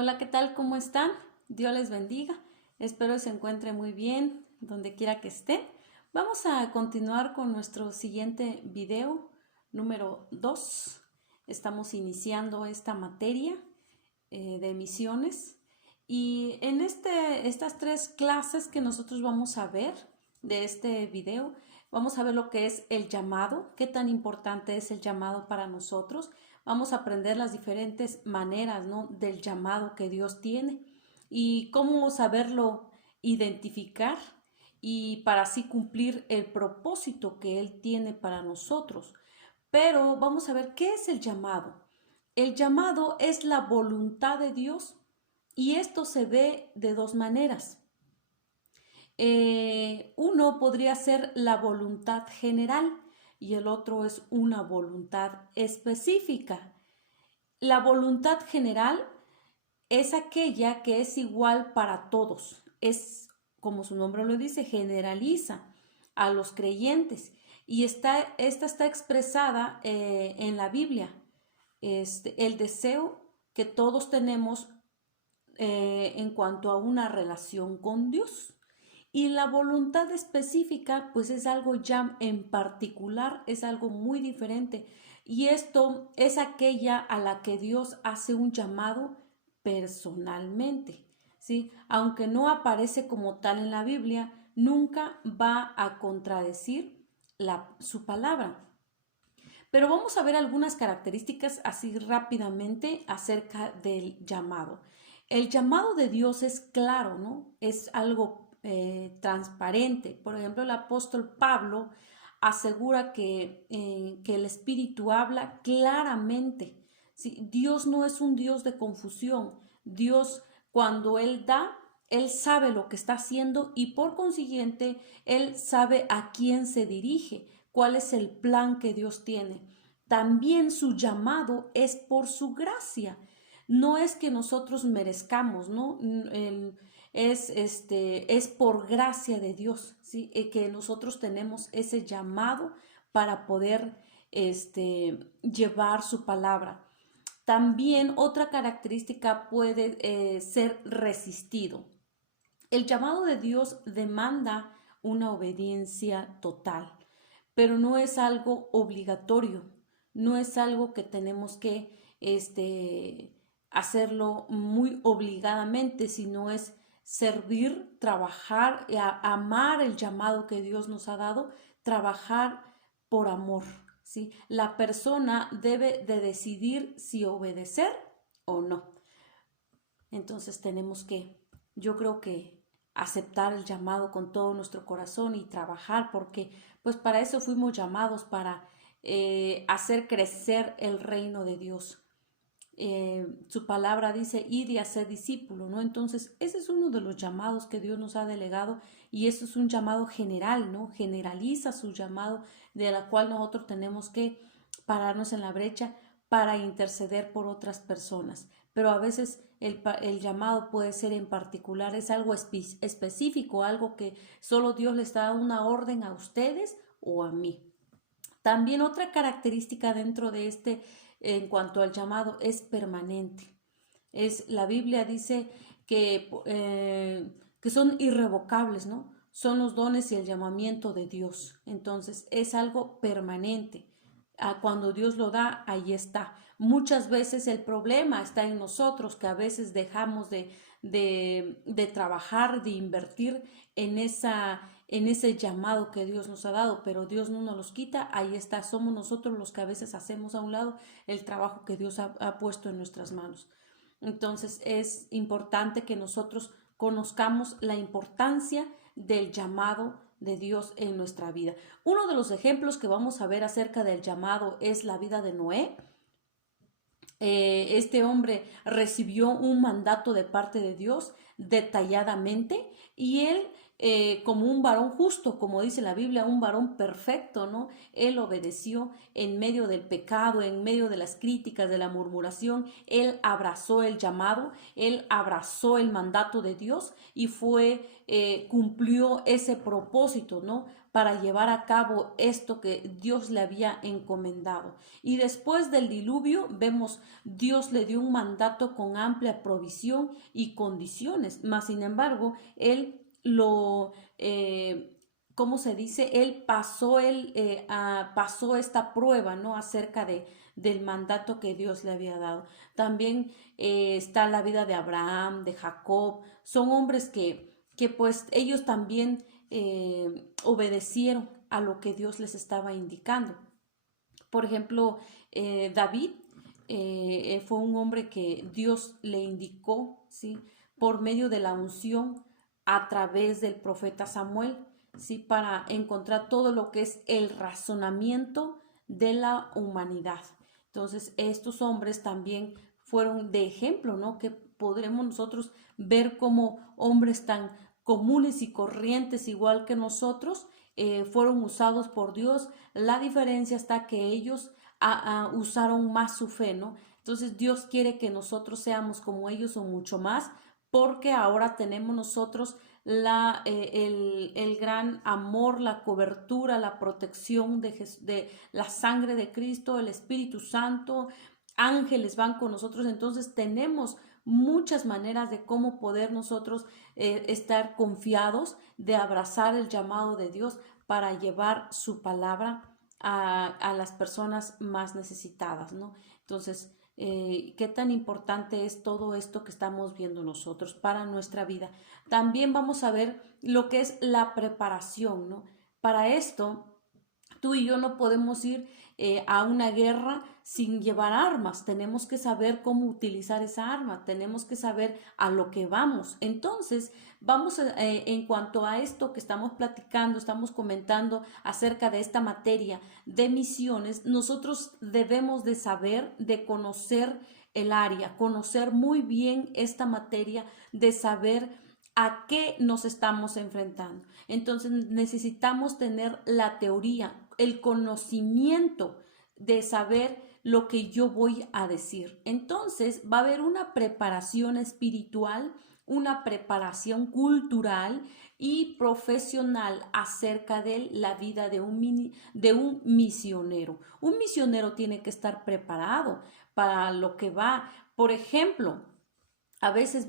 Hola, ¿qué tal? ¿Cómo están? Dios les bendiga. Espero se encuentren muy bien donde quiera que estén. Vamos a continuar con nuestro siguiente video número 2. Estamos iniciando esta materia de misiones y en estas 3 clases que nosotros vamos a ver de este video, vamos a ver lo que es el llamado, qué tan importante es el llamado para nosotros. Vamos a aprender las diferentes maneras, ¿no?, del llamado que Dios tiene y cómo saberlo identificar y para así cumplir el propósito que Él tiene para nosotros. Pero vamos a ver qué es el llamado. El llamado es la voluntad de Dios y esto se ve de 2 maneras. Uno podría ser la voluntad general y el otro es una voluntad específica. La voluntad general es aquella que es igual para todos. Es, como su nombre lo dice, generaliza a los creyentes y esta está expresada en la Biblia. El deseo que todos tenemos en cuanto a una relación con Dios. Y la voluntad específica, pues es algo ya en particular, es algo muy diferente. Y esto es aquella a la que Dios hace un llamado personalmente, ¿sí? Aunque no aparece como tal en la Biblia, nunca va a contradecir su palabra. Pero vamos a ver algunas características así rápidamente acerca del llamado. El llamado de Dios es claro, ¿no? Es algo transparente. Por ejemplo, el apóstol Pablo asegura que el Espíritu habla claramente. ¿Sí? Dios no es un Dios de confusión. Dios, cuando Él da, Él sabe lo que está haciendo y por consiguiente, Él sabe a quién se dirige, cuál es el plan que Dios tiene. También su llamado es por su gracia. No es que nosotros merezcamos, ¿no? Es por gracia de Dios, ¿sí? Que nosotros tenemos ese llamado para poder llevar su palabra. También otra característica puede ser resistido. El llamado de Dios demanda una obediencia total, pero no es algo obligatorio, no es algo que tenemos que hacerlo muy obligadamente, sino es servir, trabajar, amar el llamado que Dios nos ha dado, trabajar por amor, ¿sí? La persona debe de decidir si obedecer o no. Entonces tenemos que, yo creo que aceptar el llamado con todo nuestro corazón y trabajar porque pues para eso fuimos llamados, para hacer crecer el reino de Dios. Su palabra dice, id y hacer discípulo, ¿no? Entonces, ese es uno de los llamados que Dios nos ha delegado y eso es un llamado general, ¿no? Generaliza su llamado de la cual nosotros tenemos que pararnos en la brecha para interceder por otras personas. Pero a veces el llamado puede ser en particular, es algo específico, algo que solo Dios le está dando una orden a ustedes o a mí. También otra característica dentro de en cuanto al llamado, es permanente. La Biblia dice que son irrevocables, ¿no? Son los dones y el llamamiento de Dios. Entonces, es algo permanente. Cuando Dios lo da, ahí está. Muchas veces el problema está en nosotros, que a veces dejamos de trabajar, de invertir en ese llamado que Dios nos ha dado, pero Dios no nos los quita, ahí está, somos nosotros los que a veces hacemos a un lado el trabajo que Dios ha puesto en nuestras manos. Entonces es importante que nosotros conozcamos la importancia del llamado de Dios en nuestra vida. Uno de los ejemplos que vamos a ver acerca del llamado es la vida de Noé. Este hombre recibió un mandato de parte de Dios detalladamente y él como un varón justo, como dice la Biblia, un varón perfecto, ¿no? Él obedeció en medio del pecado, en medio de las críticas, de la murmuración. Él abrazó el llamado, él abrazó el mandato de Dios y cumplió ese propósito, ¿no? Para llevar a cabo esto que Dios le había encomendado. Y después del diluvio, vemos, Dios le dio un mandato con amplia provisión y condiciones, mas sin embargo, él ¿cómo se dice? Pasó esta prueba, ¿no? Del mandato que Dios le había dado. También está la vida de Abraham, de Jacob. Son hombres que pues ellos también obedecieron a lo que Dios les estaba indicando. Por ejemplo, David fue un hombre que Dios le indicó, ¿sí? Por medio de la unción a través del profeta Samuel, ¿sí? Para encontrar todo lo que es el razonamiento de la humanidad. Entonces, estos hombres también fueron de ejemplo, ¿no? Que podremos nosotros ver como hombres tan comunes y corrientes, igual que nosotros, fueron usados por Dios. La diferencia está que ellos usaron más su fe, ¿no? Entonces Dios quiere que nosotros seamos como ellos o mucho más, porque ahora tenemos nosotros el gran amor, la cobertura, la protección de la sangre de Cristo, el Espíritu Santo, ángeles van con nosotros. Entonces tenemos muchas maneras de cómo poder nosotros estar confiados, de abrazar el llamado de Dios para llevar su palabra a las personas más necesitadas, ¿no? Entonces, qué tan importante es todo esto que estamos viendo nosotros para nuestra vida. También vamos a ver lo que es la preparación, ¿no? Para esto, tú y yo no podemos ir a una guerra sin llevar armas. Tenemos que saber cómo utilizar esa arma. Tenemos que saber a lo que vamos. Entonces, en cuanto a esto que estamos platicando, estamos comentando acerca de esta materia de misiones, nosotros debemos de saber, de conocer el área, conocer muy bien esta materia, de saber a qué nos estamos enfrentando. Entonces necesitamos tener la teoría, el conocimiento de saber lo que yo voy a decir. Entonces va a haber una preparación espiritual, una preparación cultural y profesional acerca de la vida de un misionero. Un misionero tiene que estar preparado para lo que va. Por ejemplo, a veces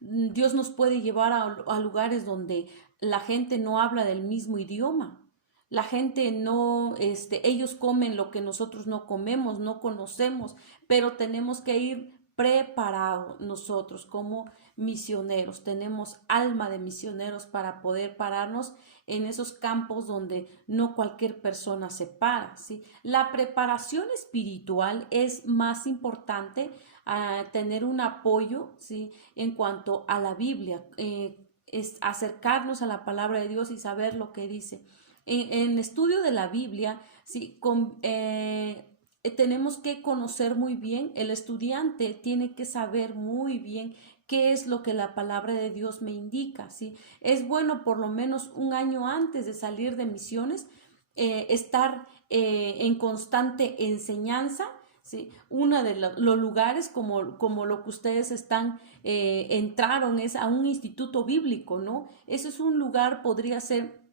Dios nos puede llevar a lugares donde la gente no habla del mismo idioma. La gente no, ellos comen lo que nosotros no comemos, no conocemos, pero tenemos que ir preparados nosotros como misioneros. Tenemos alma de misioneros para poder pararnos en esos campos donde no cualquier persona se para, ¿sí? La preparación espiritual es más importante a tener un apoyo, ¿sí? En cuanto a la Biblia, es acercarnos a la palabra de Dios y saber lo que dice. En estudio de la Biblia, ¿sí? Tenemos que conocer muy bien, el estudiante tiene que saber muy bien qué es lo que la palabra de Dios me indica, ¿sí? Es bueno por lo menos un año antes de salir de misiones, estar en constante enseñanza, ¿sí? Uno de los lugares como lo que ustedes entraron es a un instituto bíblico, ¿no? Eso es un lugar, podría ser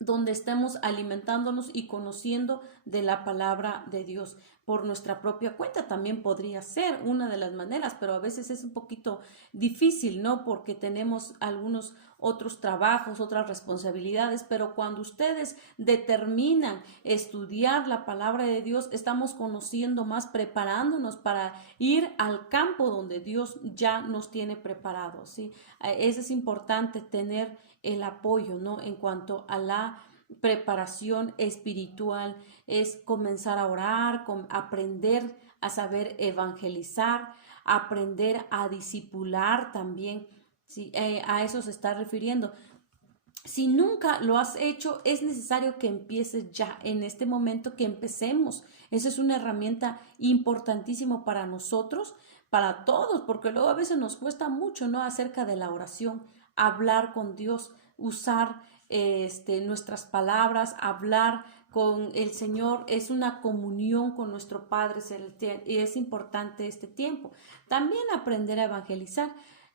donde estemos alimentándonos y conociendo de la palabra de Dios por nuestra propia cuenta. También podría ser una de las maneras, pero a veces es un poquito difícil, ¿no? Porque tenemos algunos otros trabajos, otras responsabilidades, pero cuando ustedes determinan estudiar la palabra de Dios, estamos conociendo más, preparándonos para ir al campo donde Dios ya nos tiene preparados, ¿sí? Eso es importante, tener el apoyo, ¿no? En cuanto a la preparación espiritual, es comenzar a orar, aprender a saber evangelizar, aprender a discipular también, ¿sí? A eso se está refiriendo. Si nunca lo has hecho, es necesario que empieces ya, en este momento que empecemos. Esa es una herramienta importantísima para nosotros, para todos, porque luego a veces nos cuesta mucho, ¿no? Acerca de la oración, hablar con Dios. usar nuestras palabras, hablar con el Señor, es una comunión con nuestro Padre Celestial y es importante este tiempo. También aprender a evangelizar.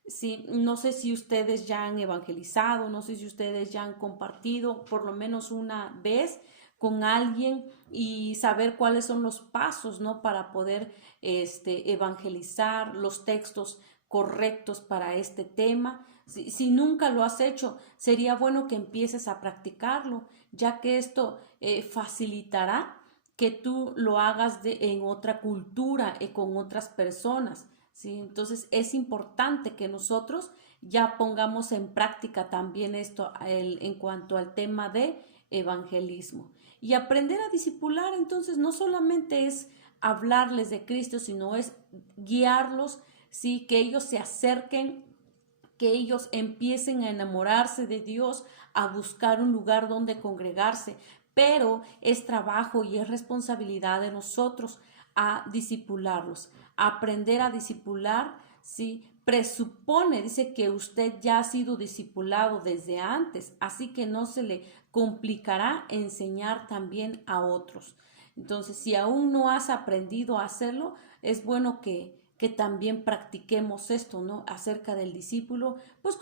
Sí, no sé si ustedes ya han evangelizado, no sé si ustedes ya han compartido por lo menos una vez con alguien y saber cuáles son los pasos, ¿no? Para poder evangelizar, los textos correctos para este tema. Si nunca lo has hecho, sería bueno que empieces a practicarlo, ya que esto facilitará que tú lo hagas en otra cultura y con otras personas. ¿Sí? Entonces es importante que nosotros ya pongamos en práctica también esto en cuanto al tema de evangelismo. Y aprender a discipular, entonces, no solamente es hablarles de Cristo, sino es guiarlos, ¿sí? Que ellos se acerquen, que ellos empiecen a enamorarse de Dios, a buscar un lugar donde congregarse, pero es trabajo y es responsabilidad de nosotros a discipularlos. Aprender a discipular, ¿sí? Presupone, dice que usted ya ha sido discipulado desde antes, así que no se le complicará enseñar también a otros. Entonces, si aún no has aprendido a hacerlo, es bueno que también practiquemos esto, ¿no? Acerca del discípulo, pues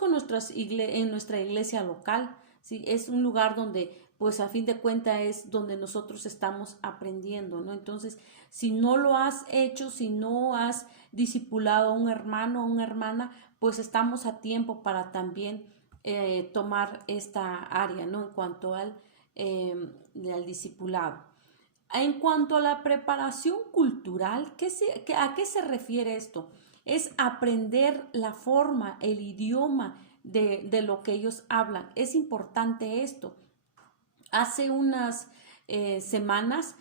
en nuestra iglesia local, ¿sí? Es un lugar donde, pues a fin de cuentas es donde nosotros estamos aprendiendo, ¿no? Entonces, si no lo has hecho, si no has discipulado a un hermano o una hermana, pues estamos a tiempo para también tomar esta área, ¿no? En cuanto al discipulado. En cuanto a la preparación cultural, ¿a qué se refiere esto? Es aprender la forma, el idioma de lo que ellos hablan. Es importante esto. Hace unas semanas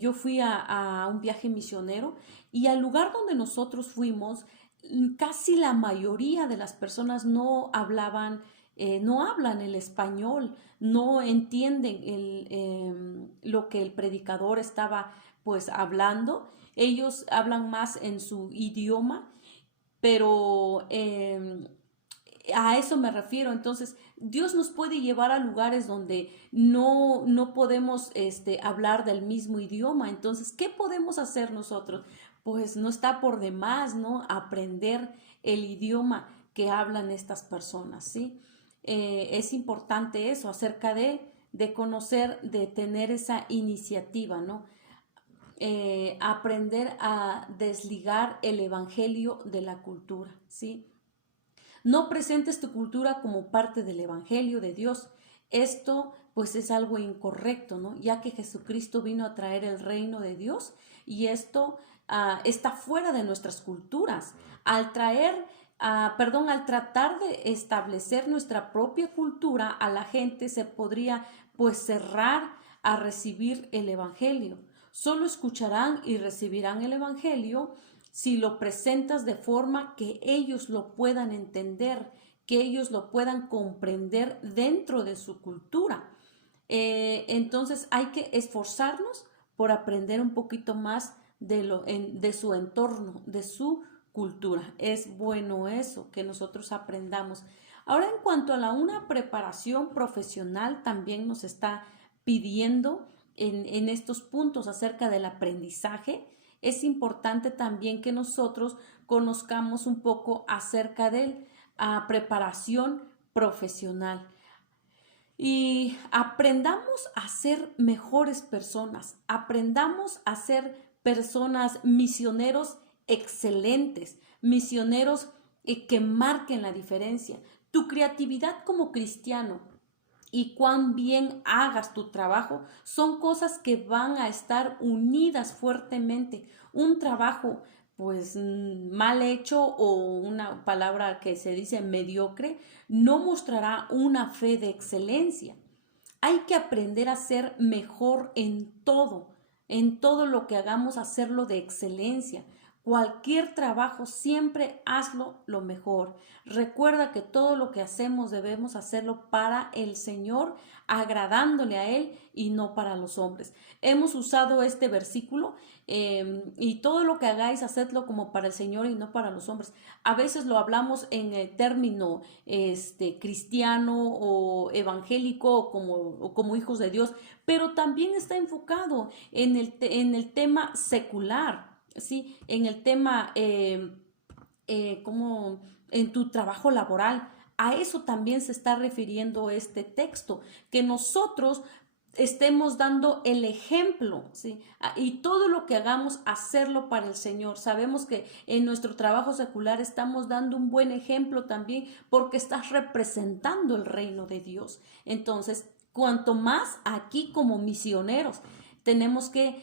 yo fui a un viaje misionero y al lugar donde nosotros fuimos, casi la mayoría de las personas no hablan el español, no entienden lo que el predicador estaba pues hablando. Ellos hablan más en su idioma, pero a eso me refiero. Entonces, Dios nos puede llevar a lugares donde no podemos hablar del mismo idioma. Entonces, ¿qué podemos hacer nosotros? Pues no está por demás, ¿no? Aprender el idioma que hablan estas personas, ¿sí? Es importante eso, acerca de conocer, de tener esa iniciativa, ¿no? Aprender a desligar el evangelio de la cultura, ¿sí? No presentes tu cultura como parte del Evangelio de Dios. Esto pues es algo incorrecto, ¿no? Ya que Jesucristo vino a traer el reino de Dios y esto está fuera de nuestras culturas. Al tratar de establecer nuestra propia cultura, a la gente se podría pues cerrar a recibir el Evangelio. Solo escucharán y recibirán el Evangelio si lo presentas de forma que ellos lo puedan entender, que ellos lo puedan comprender dentro de su cultura. Entonces hay que esforzarnos por aprender un poquito más de su entorno, de su cultura. Es bueno eso, que nosotros aprendamos. Ahora, en cuanto a una preparación profesional, también nos está pidiendo en estos puntos acerca del aprendizaje. Es importante también que nosotros conozcamos un poco acerca de la preparación profesional y aprendamos a ser mejores personas, aprendamos a ser personas misioneros excelentes, misioneros que marquen la diferencia. Tu creatividad como cristiano y cuán bien hagas tu trabajo son cosas que van a estar unidas fuertemente. Un trabajo pues mal hecho o una palabra que se dice mediocre no mostrará una fe de excelencia. Hay que aprender a ser mejor en todo lo que hagamos, hacerlo de excelencia. Cualquier trabajo siempre hazlo lo mejor. Recuerda que todo lo que hacemos debemos hacerlo para el Señor, agradándole a Él y no para los hombres. Hemos usado este versículo y todo lo que hagáis, hacedlo como para el Señor y no para los hombres. A veces lo hablamos en el término cristiano o evangélico o como hijos de Dios, pero también está enfocado en el tema secular, ¿sí? En el tema como en tu trabajo laboral. A eso también se está refiriendo este texto, que nosotros estemos dando el ejemplo, ¿sí? Y todo lo que hagamos, hacerlo para el Señor. Sabemos que en nuestro trabajo secular estamos dando un buen ejemplo también porque estás representando el reino de Dios. Entonces, cuanto más aquí como misioneros, tenemos que,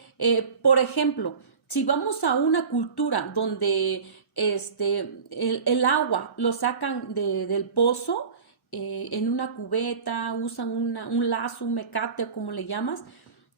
por ejemplo, si vamos a una cultura donde el agua lo sacan del pozo en una cubeta, usan un lazo, un mecate, como le llamas,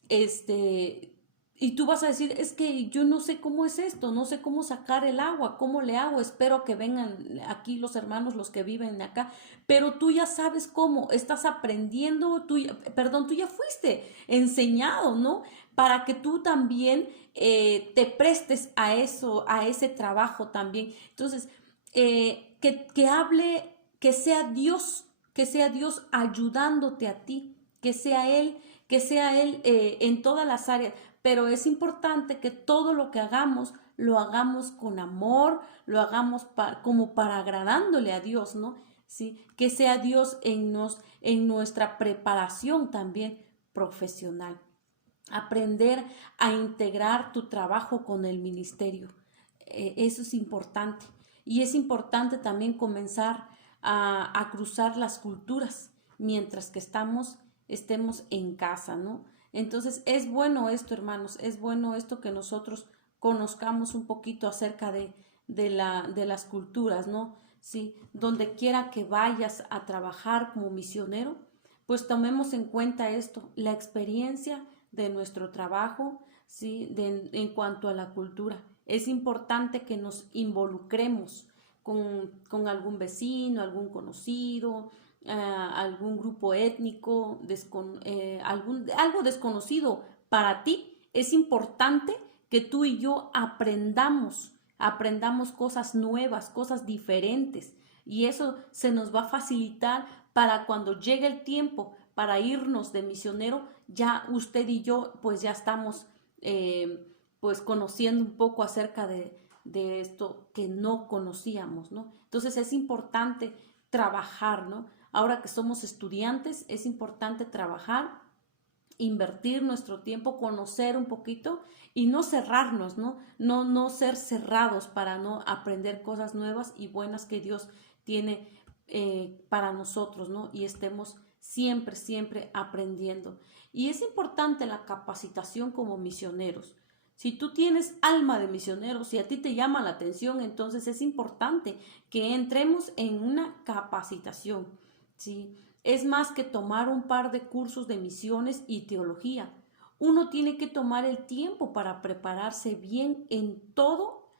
este, y tú vas a decir, es que yo no sé cómo es esto, no sé cómo sacar el agua, cómo le hago, espero que vengan aquí los hermanos, los que viven acá, pero tú ya sabes cómo, estás aprendiendo, tú ya fuiste enseñado, ¿no? Para que tú también te prestes a eso, a ese trabajo también. Entonces, que hable, que sea Dios ayudándote a ti, que sea Él en todas las áreas. Pero es importante que todo lo que hagamos, lo hagamos con amor, lo hagamos como para agradándole a Dios, ¿no? ¿Sí? Que sea Dios en nuestra preparación también profesional. Aprender a integrar tu trabajo con el ministerio. Eso es importante. Y es importante también comenzar a cruzar las culturas mientras que estemos en casa, ¿no? Entonces es bueno esto, hermanos, es bueno esto que nosotros conozcamos un poquito acerca de las culturas, ¿no? Sí, donde quiera que vayas a trabajar como misionero, pues tomemos en cuenta esto, la experiencia de nuestro trabajo, ¿sí? En cuanto a la cultura. Es importante que nos involucremos con algún vecino, algún conocido, algún grupo étnico, algo desconocido para ti. Es importante que tú y yo aprendamos cosas nuevas, cosas diferentes. Y eso se nos va a facilitar para cuando llegue el tiempo para irnos de misionero, ya usted y yo pues ya estamos pues conociendo un poco acerca de esto que no conocíamos, ¿no? Entonces es importante trabajar, ¿no? Ahora que somos estudiantes, es importante trabajar, invertir nuestro tiempo, conocer un poquito y no cerrarnos, ¿no? No ser cerrados para no aprender cosas nuevas y buenas que Dios tiene para nosotros, ¿no? Y estemos siempre aprendiendo. Y es importante la capacitación como misioneros. Si tú tienes alma de misionero, si a ti te llama la atención, entonces es importante que entremos en una capacitación, ¿sí? Es más que tomar un par de cursos de misiones y teología. Uno tiene que tomar el tiempo para prepararse bien en todo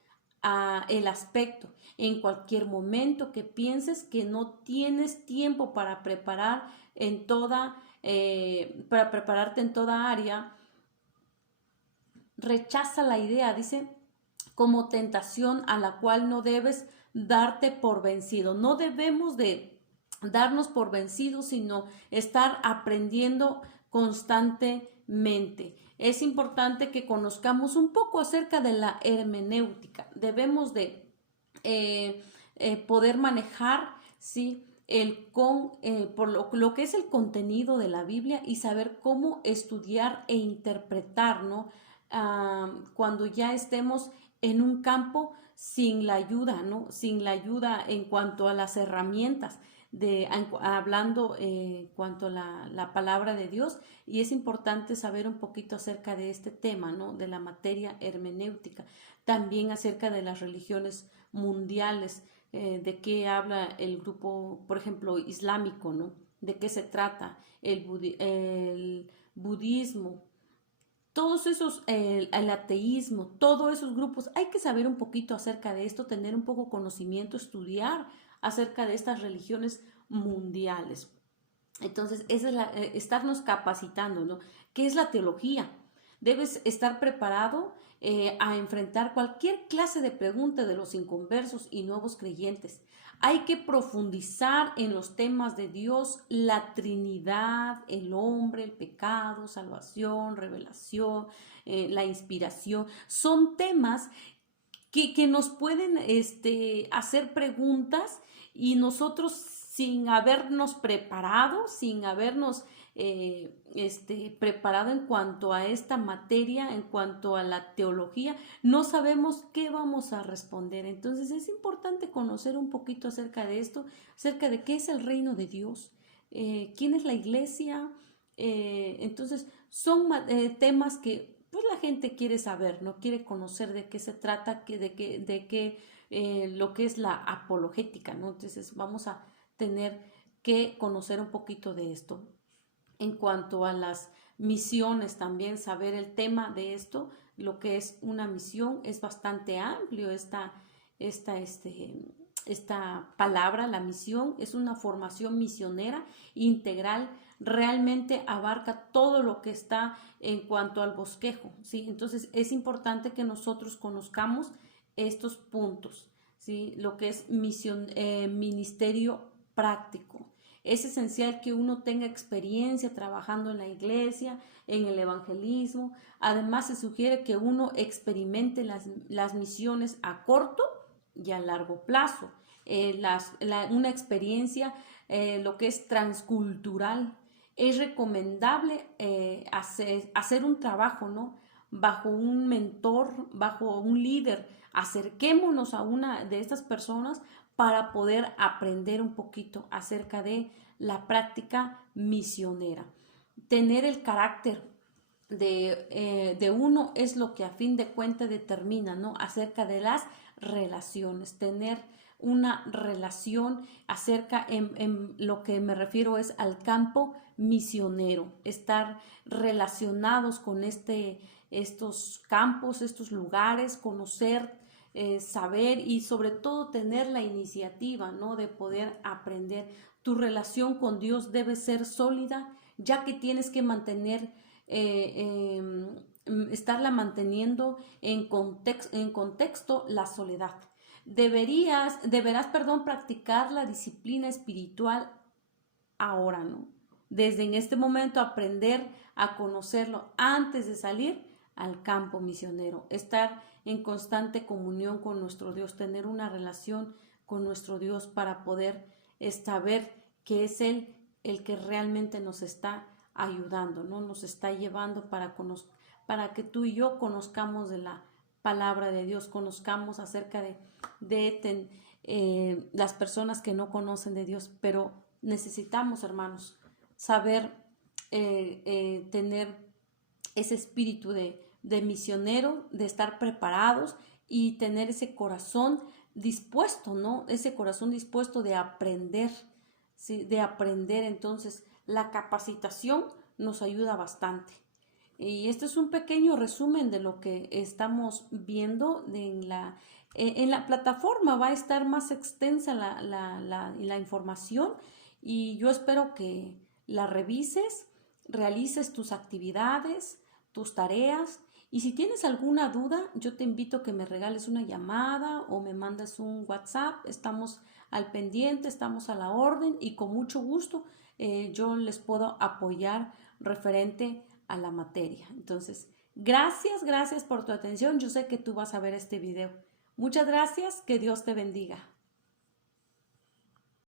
el aspecto. En cualquier momento que pienses que no tienes tiempo para prepararte en toda área, rechaza la idea, dice, como tentación a la cual no debes darte por vencido. No debemos de darnos por vencidos, sino estar aprendiendo constantemente. Es importante que conozcamos un poco acerca de la hermenéutica. Debemos de poder manejar, ¿sí? Por lo que es el contenido de la Biblia y saber cómo estudiar e interpretar, ¿no? Cuando ya estemos en un campo sin la ayuda, ¿no? Sin la ayuda en cuanto a las herramientas, hablando en cuanto a la palabra de Dios, y es importante saber un poquito acerca de este tema, ¿no? De la materia hermenéutica, también acerca de las religiones mundiales, de qué habla el grupo, por ejemplo, islámico, ¿no? De qué se trata el budismo, todos esos, el ateísmo, todos esos grupos, hay que saber un poquito acerca de esto, tener un poco conocimiento, estudiar acerca de estas religiones mundiales. Entonces, esa es estarnos capacitando, ¿no? ¿Qué es la teología? Debes estar preparado a enfrentar cualquier clase de pregunta de los inconversos y nuevos creyentes. Hay que profundizar en los temas de Dios, la Trinidad, el hombre, el pecado, salvación, revelación, la inspiración. Son temas que nos pueden hacer preguntas y nosotros sin habernos preparado, sin habernos preparado en cuanto a esta materia, en cuanto a la teología, no sabemos qué vamos a responder. Entonces es importante conocer un poquito acerca de esto, acerca de qué es el reino de Dios, quién es la iglesia. Entonces son temas que pues la gente quiere saber, no quiere conocer de qué se trata, lo que es la apologética, ¿no? Entonces vamos a tener que conocer un poquito de esto. En cuanto a las misiones, también saber el tema de esto, lo que es una misión, es bastante amplio esta palabra. La misión es una formación misionera integral, realmente abarca todo lo que está en cuanto al bosquejo, ¿sí? Entonces es importante que nosotros conozcamos estos puntos, ¿sí? Lo que es ministerio práctico. Es esencial que uno tenga experiencia trabajando en la iglesia, en el evangelismo. Además, se sugiere que uno experimente las misiones a corto y a largo plazo. Una experiencia, lo que es transcultural. Es recomendable hacer un trabajo, ¿no? Bajo un mentor, bajo un líder. Acerquémonos a una de estas personas para poder aprender un poquito acerca de la práctica misionera. Tener el carácter de uno es lo que a fin de cuentas determina, ¿no? Acerca de las relaciones, tener una relación acerca en lo que me refiero es al campo misionero, estar relacionados con estos campos, estos lugares, conocer, saber y sobre todo tener la iniciativa, ¿no? De poder aprender. Tu relación con Dios debe ser sólida, ya que tienes que mantener estarla manteniendo en contexto la soledad. Deberás, practicar la disciplina espiritual ahora, ¿no? Desde en este momento aprender a conocerlo antes de salir al campo misionero, estar en constante comunión con nuestro Dios, tener una relación con nuestro Dios para poder saber que es Él el que realmente nos está ayudando, ¿no? Nos está llevando para que tú y yo conozcamos de la palabra de Dios, conozcamos acerca de las personas que no conocen de Dios, pero necesitamos, hermanos, saber tener ese espíritu de misionero, de estar preparados y tener ese corazón dispuesto, ¿no? Ese corazón dispuesto de aprender, ¿sí? De aprender. Entonces, la capacitación nos ayuda bastante. Y este es un pequeño resumen de lo que estamos viendo en la plataforma. Va a estar más extensa la información y yo espero que la revises, realices tus actividades, tus tareas. Y si tienes alguna duda, yo te invito a que me regales una llamada o me mandes un WhatsApp. Estamos al pendiente, estamos a la orden y con mucho gusto yo les puedo apoyar referente a la materia. Entonces, gracias por tu atención. Yo sé que tú vas a ver este video. Muchas gracias, que Dios te bendiga.